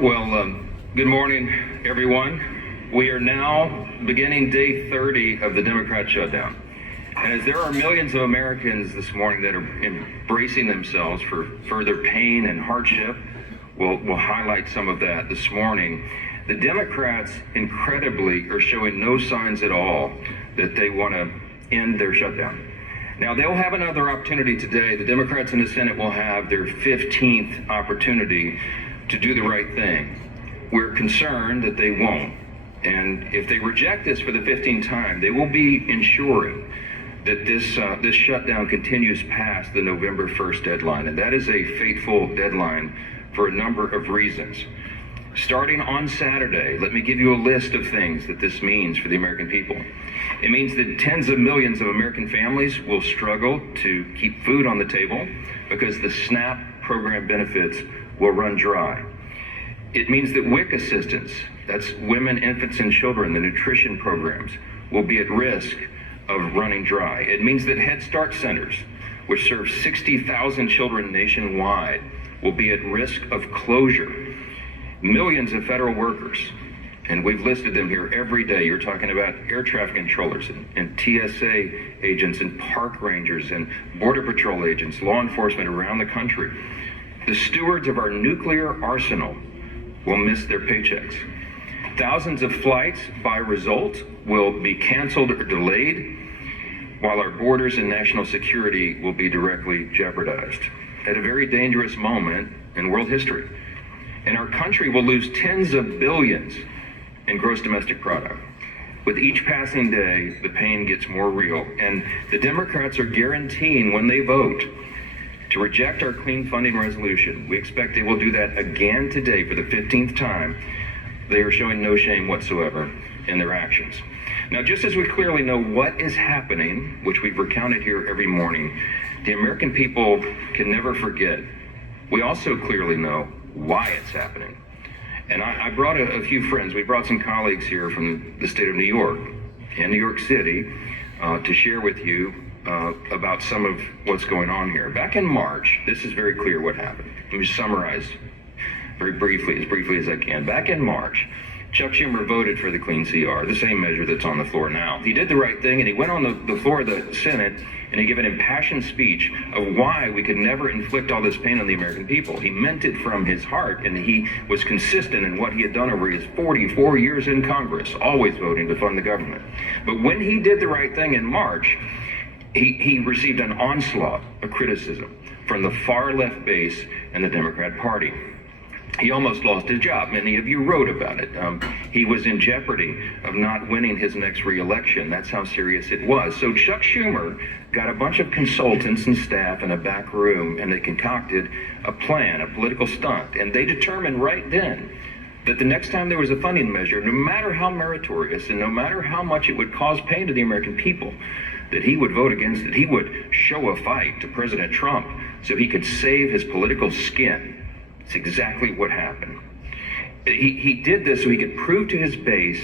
Well, good morning, everyone. We are now beginning day 30 of the Democrat shutdown. And as there are millions of Americans this morning that are embracing themselves for further pain and hardship, we'll highlight some of that this morning. The Democrats, incredibly, are showing no signs at all that they want to end their shutdown. Now, they'll have another opportunity today. The Democrats in the Senate will have their 15th opportunity to do the right thing. We're concerned that they won't. And if they reject this for the 15th time, they will be ensuring that this shutdown continues past the November 1st deadline. And that is a fateful deadline for a number of reasons. Starting on Saturday, let me give you a list of things that this means for the American people. It means that tens of millions of American families will struggle to keep food on the table because the SNAP program benefits will run dry. It means that WIC assistance, that's women, infants, and children, the nutrition programs, will be at risk of running dry. It means that Head Start centers, which serve 60,000 children nationwide, will be at risk of closure. Millions of federal workers, and we've listed them here every day. You're talking about air traffic controllers and TSA agents and park rangers and Border Patrol agents, law enforcement around the country. The stewards of our nuclear arsenal will miss their paychecks. Thousands of flights, by result, will be canceled or delayed, while our borders and national security will be directly jeopardized at a very dangerous moment in world history. And our country will lose tens of billions in gross domestic product. With each passing day, the pain gets more real. And the Democrats are guaranteeing when they vote to reject our clean funding resolution. We expect they will do that again today for the 15th time. They are showing no shame whatsoever in their actions. Now, just as we clearly know what is happening, which we've recounted here every morning, the American people can never forget. We also clearly know why it's happening. And I brought a few friends. We brought some colleagues here from the state of New York and New York City to share with you about some of what's going on here. Back in March, this is very clear what happened. Let me summarize very briefly as I can. Back in March, Chuck Schumer voted for the clean CR, the same measure that's on the floor now. He did the right thing, and he went on the floor of the Senate, and he gave an impassioned speech of why we could never inflict all this pain on the American people. He meant it from his heart, and he was consistent in what he had done over his 44 years in Congress, always voting to fund the government. But when he did the right thing in March, he received an onslaught of criticism from the far left base and the Democrat Party. He almost lost his job. Many of you wrote about it. He was in jeopardy of not winning his next re-election. That's how serious it was. So Chuck Schumer got a bunch of consultants and staff in a back room, and they concocted a plan, a political stunt. And they determined right then that the next time there was a funding measure, no matter how meritorious and no matter how much it would cause pain to the American people, that he would vote against it. He would show a fight to President Trump so he could save his political skin. It's exactly what happened. He did this so he could prove to his base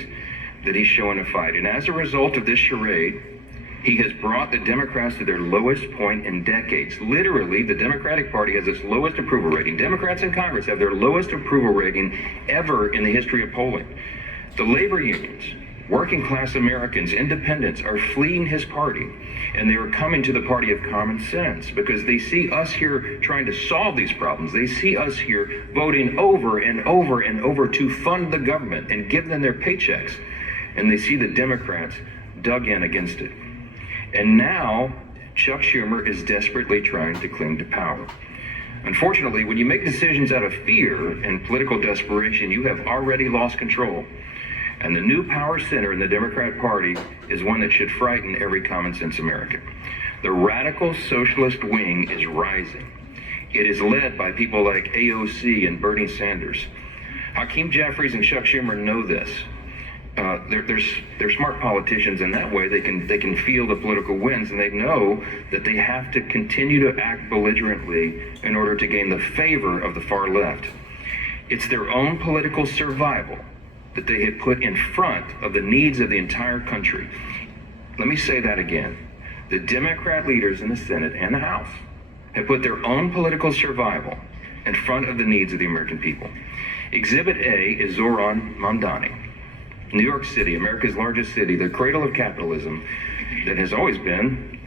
that he's showing a fight. And as a result of this charade, he has brought the Democrats to their lowest point in decades. Literally, the Democratic Party has its lowest approval rating. Democrats in Congress have their lowest approval rating ever in the history of polling. The labor unions, working class Americans, independents are fleeing his party, and they are coming to the party of common sense because they see us here trying to solve these problems. They see us here voting over and over and over to fund the government and give them their paychecks, and they see the Democrats dug in against it. And now Chuck Schumer is desperately trying to cling to power. Unfortunately, when you make decisions out of fear and political desperation, you have already lost control. And the new power center in the Democrat Party is one that should frighten every common sense American. The radical socialist wing is rising. It is led by people like AOC and Bernie Sanders. Hakeem Jeffries and Chuck Schumer know this. They're smart politicians in that way. They can feel the political winds, and they know that they have to continue to act belligerently in order to gain the favor of the far left. It's their own political survival that they had put in front of the needs of the entire country. Let me say that again. The Democrat leaders in the Senate and the House have put their own political survival in front of the needs of the American people. Exhibit A is Zoran Mamdani. New York City, America's largest city, the cradle of capitalism that has always been,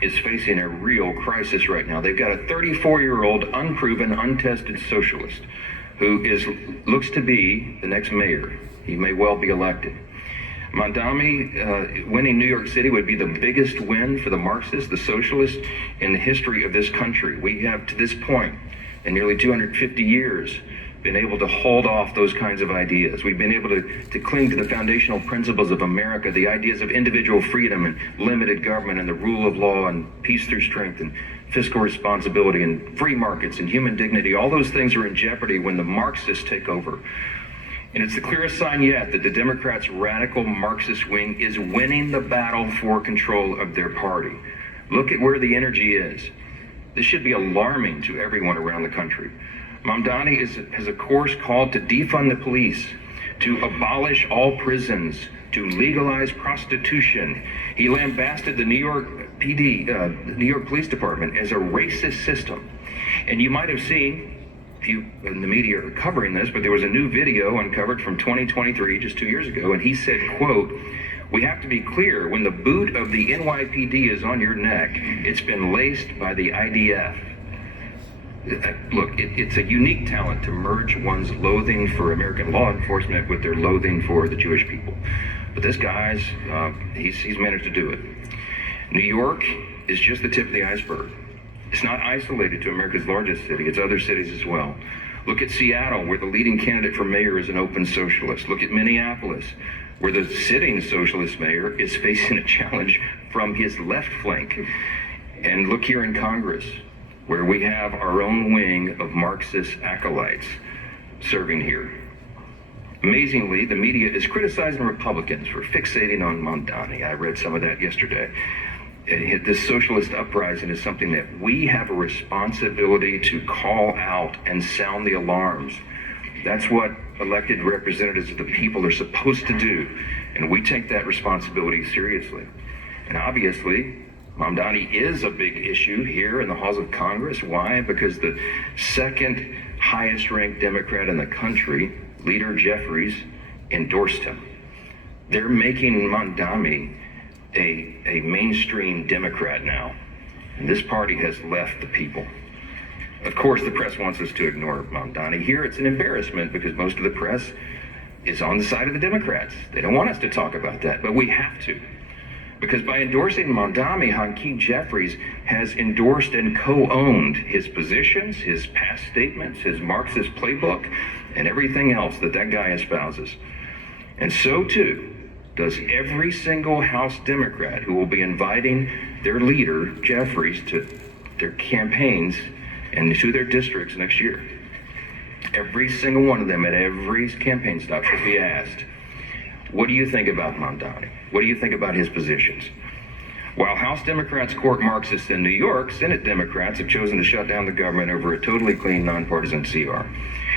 is facing a real crisis right now. They've got a 34-year-old, unproven, untested socialist who looks to be the next mayor. He may well be elected. Mamdani winning New York City would be the biggest win for the Marxists, the socialists, in the history of this country. We have, to this point, in nearly 250 years, been able to hold off those kinds of ideas. We've been able to cling to the foundational principles of America, the ideas of individual freedom and limited government and the rule of law and peace through strength and fiscal responsibility and free markets and human dignity. All those things are in jeopardy when the Marxists take over. And it's the clearest sign yet that the Democrats' radical Marxist wing is winning the battle for control of their party. Look at where the energy is. This should be alarming to everyone around the country. Mamdani has a course called to defund the police, to abolish all prisons, to legalize prostitution. He lambasted the New York PD, the New York Police Department, as a racist system. And you might have seen, few in the media are covering this, but there was a new video uncovered from 2023, just 2 years ago, and he said, quote, "We have to be clear, when the boot of the NYPD is on your neck, it's been laced by the IDF. Look, it's a unique talent to merge one's loathing for American law enforcement with their loathing for the Jewish people. But this guy's, he's managed to do it. New York is just the tip of the iceberg. It's not isolated to America's largest city. It's other cities as well. Look at Seattle, where the leading candidate for mayor is an open socialist. Look at Minneapolis, where the sitting socialist mayor is facing a challenge from his left flank. And look here in Congress, where we have our own wing of Marxist acolytes serving here. Amazingly, the media is criticizing Republicans for fixating on Mamdani. I read some of that yesterday. This socialist uprising is something that we have a responsibility to call out and sound the alarms. That's what elected representatives of the people are supposed to do, and we take that responsibility seriously. And obviously, Mamdani is a big issue here in the halls of Congress. Why? Because the second highest ranked Democrat in the country, Leader Jeffries, endorsed him. They're making Mamdani a mainstream Democrat now. And this party has left the people. Of course, the press wants us to ignore Mamdani. Here it's an embarrassment because most of the press is on the side of the Democrats. They don't want us to talk about that, but we have to. Because by endorsing Mamdani, Hakeem Jeffries has endorsed and co-owned his positions, his past statements, his Marxist playbook, and everything else that guy espouses. And so too does every single House Democrat who will be inviting their leader, Jeffries, to their campaigns and to their districts next year. Every single one of them at every campaign stop should be asked, what do you think about Mamdani? What do you think about his positions? While House Democrats court Marxists in New York, Senate Democrats have chosen to shut down the government over a totally clean, nonpartisan CR.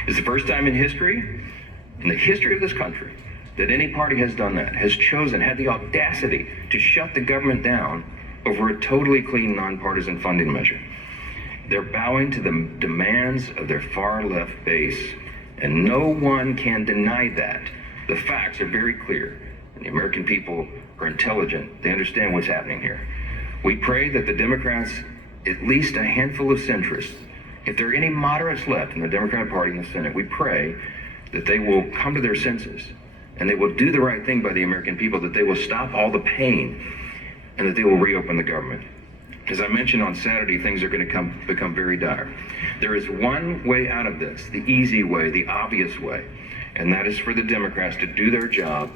It's the first time in the history of this country, that any party has done that, has chosen, had the audacity to shut the government down over a totally clean, nonpartisan funding measure. They're bowing to the demands of their far left base, and no one can deny that. The facts are very clear, and the American people are intelligent. They understand what's happening here. We pray that the Democrats, at least a handful of centrists, if there are any moderates left in the Democratic Party in the Senate, we pray that they will come to their senses and they will do the right thing by the American people, that they will stop all the pain, and that they will reopen the government. As I mentioned on Saturday, things are going to become very dire. There is one way out of this, the easy way, the obvious way, and that is for the Democrats to do their job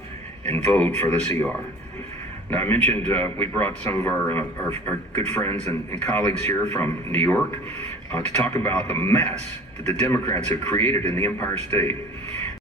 and vote for the CR. Now, I mentioned we brought some of our good friends and colleagues here from New York to talk about the mess that the Democrats have created in the Empire State.